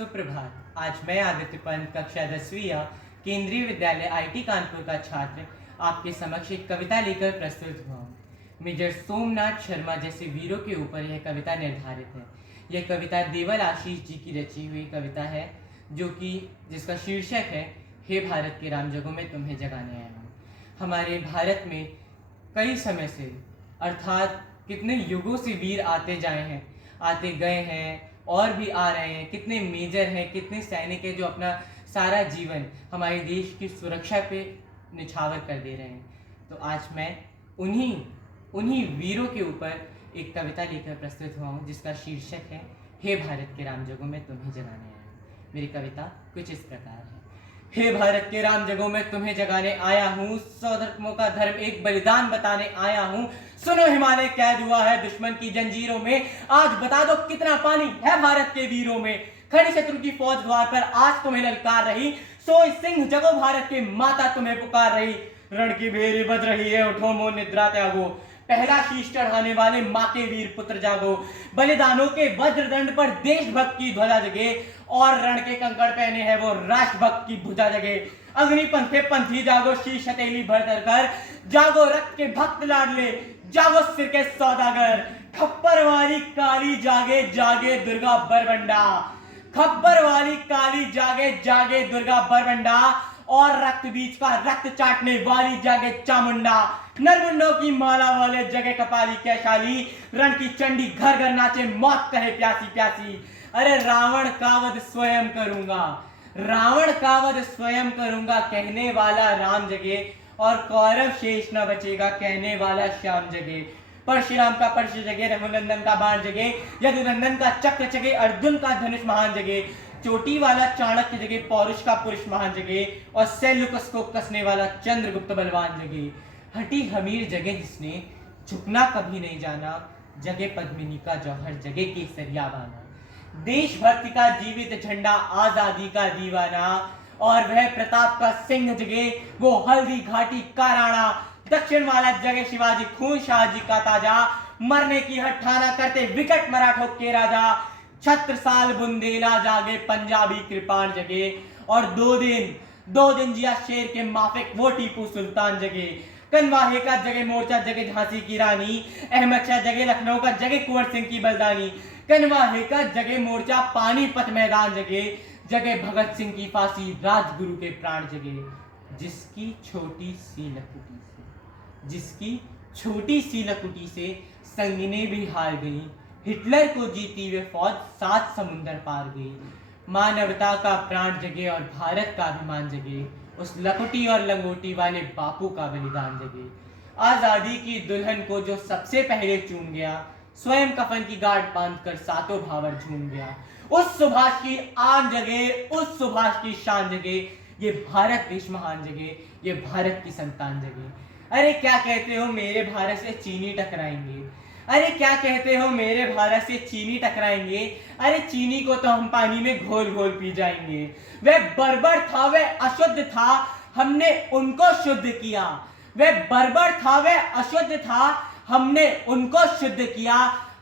सुप्रभात। आज मैं आदित्य पंत कक्षा 10वीं केंद्रीय विद्यालय आईटी कानपुर का छात्र आपके समक्ष एक कविता लेकर प्रस्तुत हुआ हूँ। मेजर सोमनाथ शर्मा जैसे वीरों के ऊपर यह कविता निर्धारित है। यह कविता देवल आशीष जी की रची हुई कविता है, जिसका शीर्षक है हे भारत के राम जगों में तुम्हें जगाने आया हूँ। हमारे भारत में कई समय से अर्थात कितने युगों से वीर आते गए हैं और भी आ रहे हैं। कितने मेजर हैं, कितने सैनिक हैं जो अपना सारा जीवन हमारे देश की सुरक्षा पे निछावर कर दे रहे हैं। तो आज मैं उन्हीं वीरों के ऊपर एक कविता लेकर प्रस्तुत हुआ हूँ, जिसका शीर्षक है हे भारत के राम जगों में तुम्हें जगाने आया हूँ। मेरी कविता कुछ इस प्रकार है। हे भारत के राम जगों में तुम्हें जगाने आया हूँ, 100 धर्मों का धर्म एक बलिदान बताने आया हूँ। सुनो हिमालय कैद हुआ है दुश्मन की जंजीरों में, आज बता दो कितना पानी है भारत के वीरों में। खड़ी शत्रु की फौज द्वार पर आज तुम्हें ललकार रही, सोई सिंह जगो भारत के माता तुम्हें पुकार रही। रण की भेरी बज रही है, उठो मोह निद्रा त्यागो, पहला शीश चढ़ाने वाले माँ के वीर पुत्र जागो। बलिदानों के वज्रदंड पर देशभक्त की ध्वजा जगे, और रण के कंकड़ पहने हैं वो राष्ट्रभक्त की भुजा जगे। अग्निपंथ के पंथी जागो, शीश हथेली भर कर जागो, रक्त के भक्त लाडले जागो, सिर के सौदागर। खप्पर वाली काली जागे जागे दुर्गा बरबंडा, खप्पर वाली काली जागे जागे दुर्गा बरबंडा, और रक्त बीज का रक्त चाटने वाली जागे चामुंडा। नरमुंडों की माला वाले जगे कपाली कैशाली, रण की चंडी घर घर नाचे मौत कहे प्यासी प्यासी। अरे रावण का वध स्वयं करूंगा, रावण का वध स्वयं करूंगा, कहने वाला राम जगे, और कौरव शेष न बचेगा, कहने वाला श्याम जगे। परशुराम का परश जगे, रघुनंदन का बाण जगे, यदुनंदन का चक्र जगे, अर्जुन का धनुष महान जगे। चोटी वाला चाणक्य जगे, पौरुष का पुरुष महान जगे, और सेल्युकस को कसने वाला चंद्रगुप्त बलवान जगे। हटी हमीर जगे जिसने झुकना कभी नहीं जाना, जगे पद्मिनी का जौहर, जगे केसरिया बाना। देशभक्ति का जीवित झंडा, आजादी का दीवाना, और वह प्रताप का सिंह जगे, वो हल्दी घाटी का राणा। दक्षिण वाला जगे शिवाजी, खून शाहजी का ताजा, मरने की हठाना करते विकट मराठों के राजा। छत्रसाल बुंदेला जागे, पंजाबी कृपाण जगे, और दो दिन जिया शेर के माफिक वो टीपू सुल्तान जगे। कनवाहे का जगे मोर्चा, जगे झांसी की रानी, अहमद शाह जगे लखनऊ का, जगे कुंवर सिंह की बलदानी। कनवाहे का जगे मोर्चा, पानीपत मैदान जगे, जगे भगत सिंह की फांसी, राजगुरु के प्राण जगे। जिसकी छोटी सी लकुटी से संगीने भी हार गई, हिटलर को जीती वे फौज 7 समुंदर पार गई। मानवता का प्राण जगे और भारत का अभिमान जगे, उस लकुटी और लंगोटी वाले बापू का बलिदान जगे। आजादी की दुल्हन को जो सबसे पहले चूम गया, स्वयं कफन की गांठ बांधकर सातों भावर झूम गया। उस सुभाष की आन जगे, उस सुभाष की शान जगे, ये भारत देश महान जगे, ये भारत की संतान जगे। अरे क्या कहते हो मेरे भारत से चीनी टकराएंगे, अरे क्या कहते हो मेरे भारत से चीनी टकराएंगे। अरे चीनी को तो हम पानी में घोल घोल पी जाएंगे। वह बर्बर था, वह अशुद्ध था, हमने उनको शुद्ध किया। वह बर्बर था, वह अशुद्ध था, हमने उनको शुद्ध किया।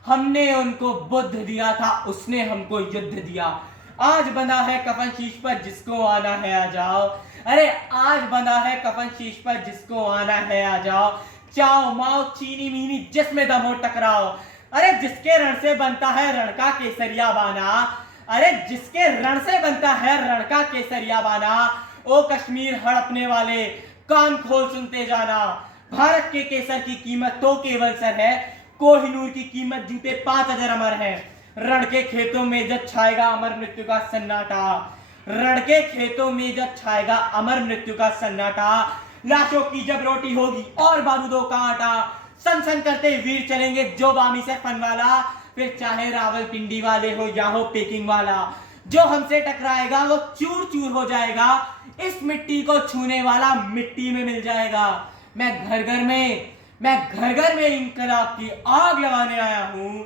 हमने उनको बुद्ध दिया था, उसने हमको युद्ध दिया। आज बंधा है कफन शीश पर, जिसको आना है आ जाओ। अरे आज बंधा है कफन शीश पर, जिसको आना है आ जाओ। चाओ माओ चीनी मीनी जिसमें दम हो टकराओ। अरे जिसके रण से बनता है रण का केसरिया बाना, अरे जिसके रण से बनता है रण का केसरिया बाना। ओ कश्मीर हड़पने वाले कान खोल सुनते जाना, भारत के केसर की कीमत तो केवल सर है, कोहिनूर की कीमत जूते 5000 अमर है। रण के खेतों में जब छाएगा अमर मृत्यु का सन्नाटा, रण के खेतों में जब छाएगा अमर मृत्यु का सन्नाटा। लाशों की जब रोटी होगी और बारूदों का आटा, सन सन करते वीर चलेंगे जो बामी से फन वाला, फिर चाहे रावलपिंडी वाले हो या हो पेकिंग वाला। जो हमसे टकराएगा वो चूर चूर हो जाएगा, इस मिट्टी को छूने वाला मिट्टी में मिल जाएगा। मैं घर घर में इंकलाब की आग लगाने आया हूँ।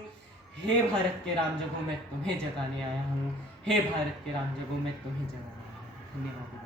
हे भारत के राम जगों में तुम्हें जगाने आया हूँ, हे भारत के राम जगों में तुम्हें जगाने आया हूँ। धन्यवाद।